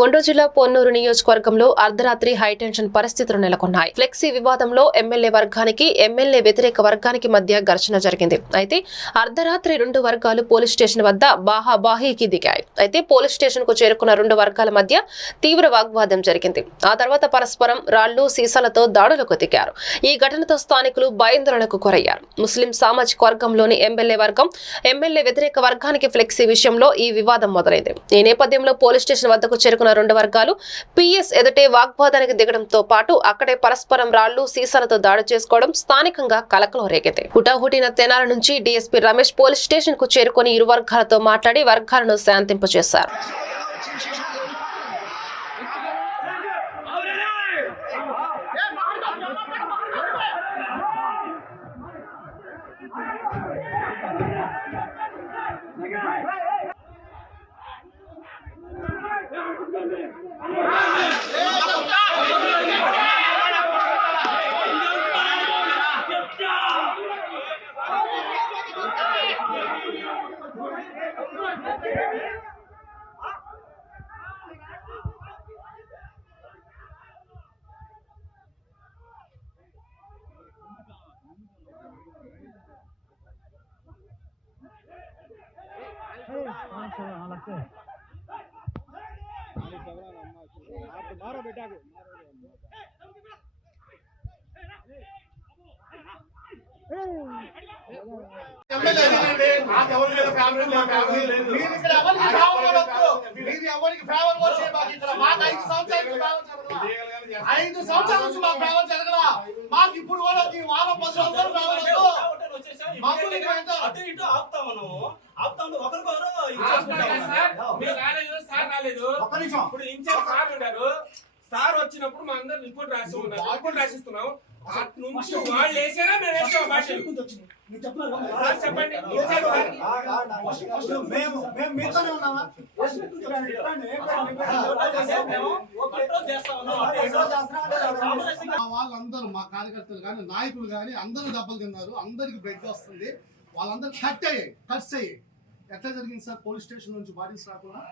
గుంటూరు జిల్లా పొన్నూరు నియోజకవర్గంలో అర్ధరాత్రి హైటెన్షన్ పరిస్థితులు నెలకొన్నాయి. ఫ్లెక్సీ వివాదంలో ఎమ్మెల్యే వర్గానికి ఎమ్మెల్యే వ్యతిరేక వర్గానికి మధ్య ఘర్షణ జరిగింది. అయితే అర్ధరాత్రి రెండు వర్గాలు పోలీస్ స్టేషన్ వద్ద బాహాబాహీకి దిగాయి. అయితే పోలీస్ స్టేషన్కు చేరుకున్న రెండు వర్గాల మధ్య తీవ్ర వాగ్వాదం జరిగింది. ఆ తర్వాత పరస్పరం రాళ్ళు సీసాలతో దాడులకు దిగారు. ఈ ఘటనతో స్థానికులు భయాందోళనకు గురయ్యారు. ముస్లిం సామాజిక వర్గంలోని ఎమ్మెల్యే వర్గం ఎమ్మెల్యే వ్యతిరేక వర్గానికి ఫ్లెక్సీ విషయంలో ఈ వివాదం మొదలైంది. ఈ నేపథ్యంలో పోలీస్ స్టేషన్ వద్దకు చేరుకున్న రెండు వర్గాలు. పిఎస్ ఎదుటే వాగ్వాదానికి దిగడంతో పాటు అక్కడే పరస్పరం రాళ్ళు సీసాలతో దాడి చేసుకోవడం స్థానికంగా కలకలం రేగింది హుటాహుటిన తెనాల నుంచి డీఎస్పీ రమేష్ పోలీస్ స్టేషన్కు చేరుకుని ఇరు వర్గాలతో మాట్లాడి వర్గాలను శాంతింపజేశారు. ఐదు సంవత్సరాల నుంచి మాకు ఫేవర్ జరగలా మాకు ఇప్పుడు కూడా వారం పది సంవత్సరాలు ఇంకా ఎంత? అటు ఇటు ఆపుతాం మనము ఆపుతాం ఒకరికొకరు రాలేదు సార్ రాలేదు. ఒక్క నిమిషం. ఇప్పుడు ఇన్ఛార్జ్ సార్ ఉన్నారు. సార్ వచ్చినప్పుడు మా అందరు రిపోర్ట్ రాసి ఉన్నారు. రిపోర్ట్ రాసిస్తున్నాం అటు నుంచి వాళ్ళు వేసారా మేము వేసాం భాషలు సార్ చెప్పండి. Incharge sir? మేము మేము మీతోనే ఉన్నామా? కంట్రోల్ చేస్తా ఉన్నాం అటు ఇటు. మా వాళ్ళందరూ మా కార్యకర్తలు కానీ నాయకులు కానీ అందరూ దెబ్బలు తిన్నారు. అందరికి బ్లడ్ వస్తుంది. వాళ్ళందరూ కట్ అయ్యాయి కట్స్ అయ్యాయి. ఎట్లా జరిగింది సార్ పోలీస్ స్టేషన్ నుంచి బాడీస్ రాకుండా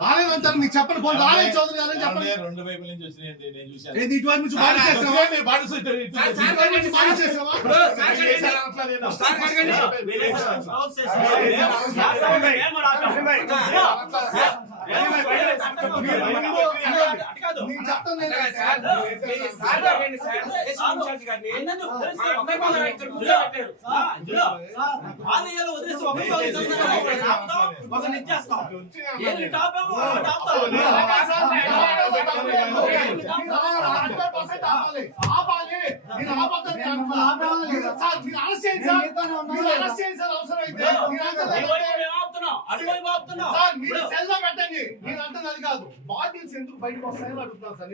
రాలేదంటారు మీకు చెప్పండి పోనీ రాలేదు చౌదరి గారు అని చెప్పండి రెండు వైపుల నుంచి వచ్చినాయండి నేను చూశాను ఏది నుంచి బాడీ బాడీ నుంచి బాడీ సార్. సార్ సార్ అడగండి సార్ వేసిన ఇన్ఛార్జ్ గారిని మా అందరి ముందర ఇక్కడ కూర్చోబెట్టారు ఆ, ఇందులో వాళ్ళు వీళ్ళు వదిలేసి ఒకరితో ఒకరితో ఆపుతాం, ఒకరిని ఇచ్చేస్తాం. ఏది ఇటు ఆపామో అటు ఆపుతాం. ఆపాలి మీరు ఆపద్దని అంటున్నా. సార్, మీరు అరెస్ట్ చేయండి సార్. మీరు అరెస్ట్ చేయండి సార్ అవసరం అయితే. అటువైపు సార్ మీరు సెల్ పెట్టండి. నేను అంటున్నది కాదు. బాటిల్స్ ఎందుకు బయటకు వస్తాయని అడుగుతున్నాను సార్.